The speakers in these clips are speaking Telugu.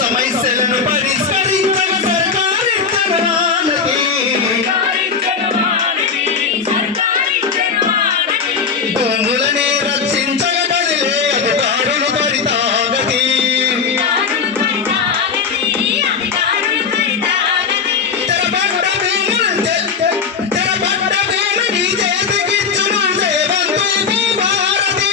సమస్యలను పరిష్కరించగ సర్కారిచ్చను భూములనే రక్షించగ బదిలే అధికారులు త్వరితాగతి తెరపడ్డ భూమిని చేతికిచ్చును రేవంతు భూభారతి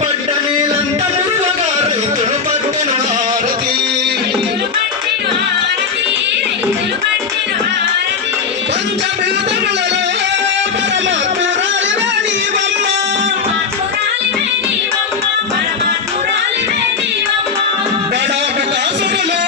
పట్ట నీలంత మురువగా రైతులు పట్టణ హారతి పంచబిరుదములలో పరమాత్మురాలివే నీవమ్మ బడాకు కాసులలో